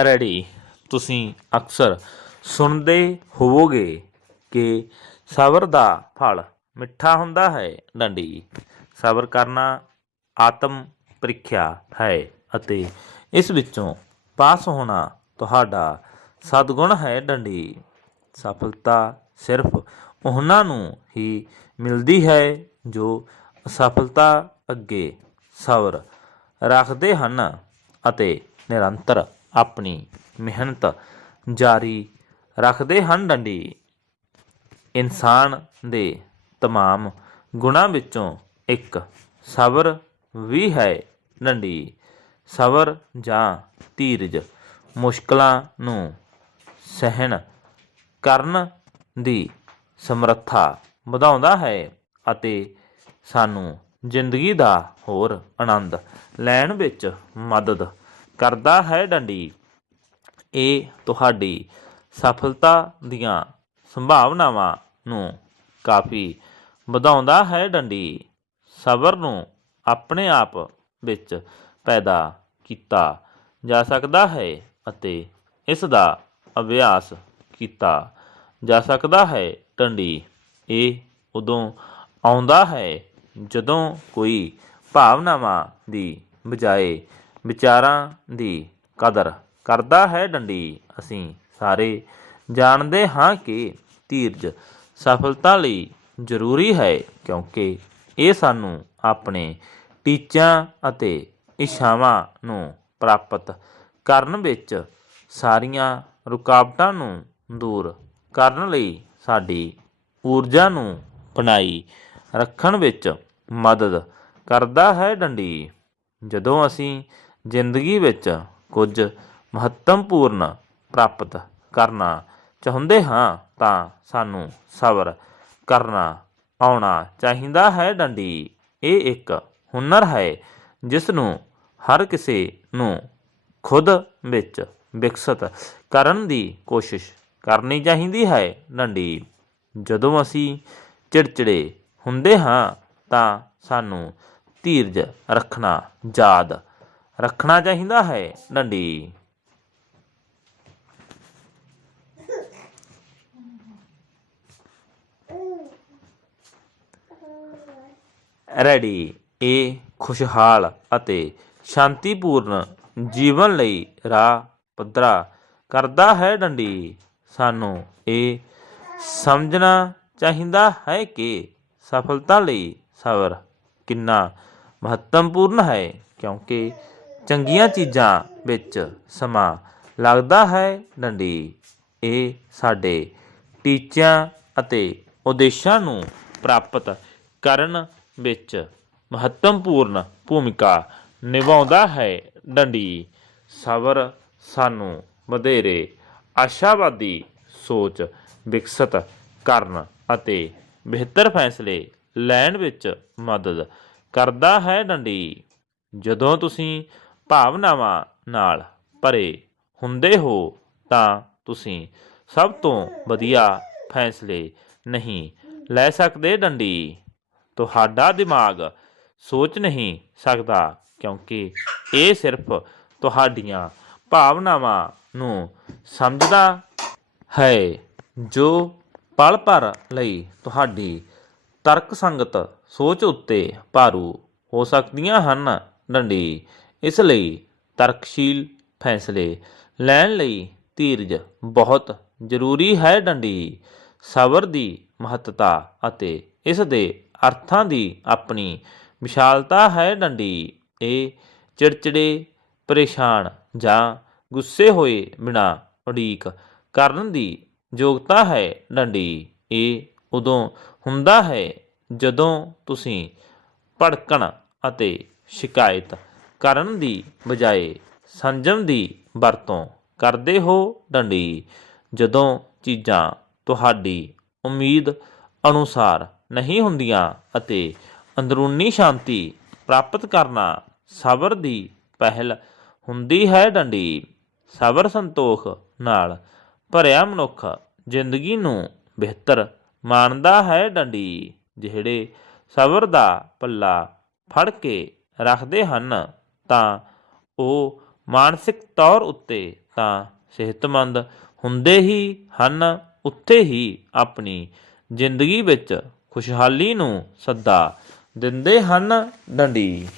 Ready. ਤੁਸੀਂ ਅਕਸਰ ਸੁਣਦੇ ਹੋਵੋਗੇ ਕਿ ਸਬਰ ਦਾ ਫਲ ਮਿੱਠਾ ਹੁੰਦਾ ਹੈ, ਡੰਡੀ। ਸਬਰ ਕਰਨਾ ਆਤਮ ਪ੍ਰੀਖਿਆ ਹੈ ਅਤੇ ਇਸ ਵਿੱਚੋਂ ਪਾਸ ਹੋਣਾ ਤੁਹਾਡਾ ਸਦਗੁਣ ਹੈ, ਡੰਡੀ। ਸਫਲਤਾ ਸਿਰਫ ਉਹਨਾਂ ਨੂੰ ਹੀ ਮਿਲਦੀ ਹੈ ਜੋ ਅਸਫਲਤਾ ਅੱਗੇ ਸਬਰ ਰੱਖਦੇ ਹਨ ਅਤੇ ਨਿਰੰਤਰ ਆਪਣੀ ਮਿਹਨਤ ਜਾਰੀ ਰੱਖਦੇ ਹਨ ਡੰਡੀ ਇਨਸਾਨ ਦੇ तमाम ਗੁਣਾਂ ਵਿੱਚੋਂ ਇੱਕ ਸਬਰ ਵੀ ਹੈ ਡੰਡੀ ਸਬਰ ਜਾਂ ਧੀਰਜ ਮੁਸ਼ਕਲਾਂ ਨੂੰ ਸਹਿਣ ਕਰਨ ਦੀ ਸਮਰੱਥਾ ਵਧਾਉਂਦਾ ਹੈ ਅਤੇ ਸਾਨੂੰ ਜ਼ਿੰਦਗੀ ਦਾ ਹੋਰ ਆਨੰਦ ਲੈਣ ਵਿੱਚ ਮਦਦ ਕਰਦਾ ਹੈ ਡੰਡੀ। ਇਹ ਤੁਹਾਡੀ ਸਫਲਤਾ ਦੀਆਂ ਸੰਭਾਵਨਾਵਾਂ ਨੂੰ ਕਾਫੀ ਵਧਾਉਂਦਾ ਹੈ ਡੰਡੀ। ਸਬਰ ਨੂੰ ਆਪਣੇ ਆਪ ਵਿੱਚ ਪੈਦਾ ਕੀਤਾ ਜਾ ਸਕਦਾ ਹੈ ਅਤੇ ਇਸ ਦਾ ਅਭਿਆਸ ਕੀਤਾ ਜਾ ਸਕਦਾ ਹੈ। ਡੰਡੀ, ਇਹ ਉਦੋਂ ਆਉਂਦਾ ਹੈ ਜਦੋਂ ਕੋਈ ਭਾਵਨਾਵਾਂ ਦੀ ਬਜਾਏ ਵਿਚਾਰਾਂ ਦੀ ਕਦਰ ਕਰਦਾ ਹੈ ਡੰਡੀ। ਅਸੀਂ ਸਾਰੇ ਜਾਣਦੇ ਹਾਂ ਕਿ ਧੀਰਜ ਸਫਲਤਾ ਲਈ ਜ਼ਰੂਰੀ ਹੈ ਕਿਉਂਕਿ ਇਹ ਸਾਨੂੰ ਆਪਣੇ ਟੀਚਿਆਂ ਅਤੇ ਇੱਛਾਵਾਂ ਨੂੰ ਪ੍ਰਾਪਤ ਕਰਨ ਵਿੱਚ ਸਾਰੀਆਂ ਰੁਕਾਵਟਾਂ ਨੂੰ ਦੂਰ ਕਰਨ ਲਈ ਸਾਡੀ ਊਰਜਾ ਨੂੰ ਬਣਾਈ ਰੱਖਣ ਵਿੱਚ ਮਦਦ ਕਰਦਾ ਹੈ ਡੰਡੀ। ਜਦੋਂ ਅਸੀਂ ਜ਼ਿੰਦਗੀ ਵਿੱਚ ਕੁਝ ਮਹੱਤਵਪੂਰਨ ਪ੍ਰਾਪਤ ਕਰਨਾ ਚਾਹੁੰਦੇ ਹਾਂ, ਤਾਂ ਸਾਨੂੰ ਸਬਰ ਕਰਨਾ ਆਉਣਾ ਚਾਹੀਦਾ ਹੈ, ਡੰਡੀ। ਇਹ ਇੱਕ ਹੁਨਰ ਹੈ, ਜਿਸ ਨੂੰ ਹਰ ਕਿਸੇ ਨੂੰ ਖੁਦ ਵਿੱਚ ਵਿਕਸਿਤ ਕਰਨ ਦੀ ਕੋਸ਼ਿਸ਼ ਕਰਨੀ ਚਾਹੀਦੀ ਹੈ, ਡੰਡੀ। ਜਦੋਂ ਅਸੀਂ ਚਿੜਚਿੜੇ ਹੁੰਦੇ ਹਾਂ, ਤਾਂ ਸਾਨੂੰ ਧੀਰਜ ਰੱਖਣਾ ਯਾਦ ਰੱਖਣਾ ਚਾਹੀਦਾ ਹੈ, ਡੰਡੀ। ਰੈਡੀ। ਇਹ ਖੁਸ਼ਹਾਲ ਅਤੇ ਸ਼ਾਂਤੀਪੂਰਨ ਜੀਵਨ ਲਈ ਰਾਹ ਪੱਧਰਾ ਕਰਦਾ ਹੈ, ਡੰਡੀ। ਸਾਨੂੰ ਇਹ ਸਮਝਣਾ ਚਾਹੀਦਾ ਹੈ ਕਿ ਸਫਲਤਾ ਲਈ ਸਬਰ ਕਿੰਨਾ ਮਹੱਤਵਪੂਰਨ ਹੈ, ਕਿਉਂਕਿ ਚੰਗੀਆਂ ਚੀਜ਼ਾਂ ਵਿੱਚ ਸਮਾਂ ਲੱਗਦਾ ਹੈ ਡੰਡੀ। ਇਹ ਸਾਡੇ ਟੀਚਿਆਂ ਅਤੇ ਉਦੇਸ਼ਾਂ ਨੂੰ ਪ੍ਰਾਪਤ ਕਰਨ ਵਿੱਚ ਮਹੱਤਵਪੂਰਨ ਭੂਮਿਕਾ ਨਿਭਾਉਂਦਾ ਹੈ ਡੰਡੀ। ਸਬਰ ਸਾਨੂੰ ਵਧੇਰੇ ਆਸ਼ਾਵਾਦੀ ਸੋਚ ਵਿਕਸਿਤ ਕਰਨ ਅਤੇ ਬਿਹਤਰ ਫੈਸਲੇ ਲੈਣ ਵਿੱਚ ਮਦਦ ਕਰਦਾ ਹੈ ਡੰਡੀ। ਜਦੋਂ ਤੁਸੀਂ ਭਾਵਨਾਵਾਂ ਨਾਲ ਭਰੇ ਹੁੰਦੇ ਹੋ ਤਾਂ ਤੁਸੀਂ ਸਭ ਤੋਂ ਵਧੀਆ ਫੈਸਲੇ ਨਹੀਂ ਲੈ ਸਕਦੇ ਡੰਡੀ। ਤੁਹਾਡਾ ਦਿਮਾਗ ਸੋਚ ਨਹੀਂ ਸਕਦਾ ਕਿਉਂਕਿ ਇਹ ਸਿਰਫ ਤੁਹਾਡੀਆਂ ਭਾਵਨਾਵਾਂ ਨੂੰ ਸਮਝਦਾ ਹੈ ਜੋ ਪਲ ਭਰ ਲਈ ਤੁਹਾਡੀ ਤਰਕ ਸੰਗਤ ਸੋਚ ਉੱਤੇ ਭਾਰੂ ਹੋ ਸਕਦੀਆਂ ਹਨ, ਡੰਡੀ। ਇਸ ਲਈ ਤਰਕਸ਼ੀਲ ਫੈਸਲੇ ਲੈਣ ਲਈ ਧੀਰਜ ਬਹੁਤ ਜ਼ਰੂਰੀ ਹੈ ਡੰਡੀ। ਸਬਰ ਦੀ ਮਹੱਤਤਾ ਅਤੇ ਇਸ ਦੇ ਅਰਥਾਂ ਦੀ ਆਪਣੀ ਵਿਸ਼ਾਲਤਾ ਹੈ ਡੰਡੀ। ਇਹ ਚਿੜਚਿੜੇ, ਪਰੇਸ਼ਾਨ ਜਾਂ ਗੁੱਸੇ ਹੋਏ ਬਿਨਾ ਉਡੀਕ ਕਰਨ ਦੀ ਯੋਗਤਾ ਹੈ ਡੰਡੀ। ਇਹ ਉਦੋਂ ਹੁੰਦਾ ਹੈ ਜਦੋਂ ਤੁਸੀਂ ਭੜਕਣ ਅਤੇ ਸ਼ਿਕਾਇਤ ਕਰਨ ਦੀ ਬਜਾਏ ਸੰਜਮ ਦੀ ਵਰਤੋਂ ਕਰਦੇ ਹੋ ਡੰਡੀ। ਜਦੋਂ ਚੀਜ਼ਾਂ ਤੁਹਾਡੀ ਉਮੀਦ ਅਨੁਸਾਰ ਨਹੀਂ ਹੁੰਦੀਆਂ ਅਤੇ ਅੰਦਰੂਨੀ ਸ਼ਾਂਤੀ ਪ੍ਰਾਪਤ ਕਰਨਾ ਸਬਰ ਦੀ ਪਹਿਲ ਹੁੰਦੀ ਹੈ ਡੰਡੀ, ਸਬਰ ਸੰਤੋਖ ਨਾਲ ਭਰਿਆ ਮਨੁੱਖ ਜ਼ਿੰਦਗੀ ਨੂੰ ਬਿਹਤਰ ਮਾਣਦਾ ਹੈ ਡੰਡੀ, ਜਿਹੜੇ ਸਬਰ ਦਾ ਪੱਲਾ ਫੜ ਕੇ ਰੱਖਦੇ ਹਨ। ਤਾਂ ਉਹ ਮਾਨਸਿਕ ਤੌਰ ਉੱਤੇ ਤਾਂ ਸਿਹਤਮੰਦ ਹੁੰਦੇ ਹੀ ਹਨ, ਉੱਥੇ ਹੀ ਆਪਣੀ ਜ਼ਿੰਦਗੀ ਵਿੱਚ ਖੁਸ਼ਹਾਲੀ ਨੂੰ ਸੱਦਾ ਦਿੰਦੇ ਹਨ, ਡੰਡੀ।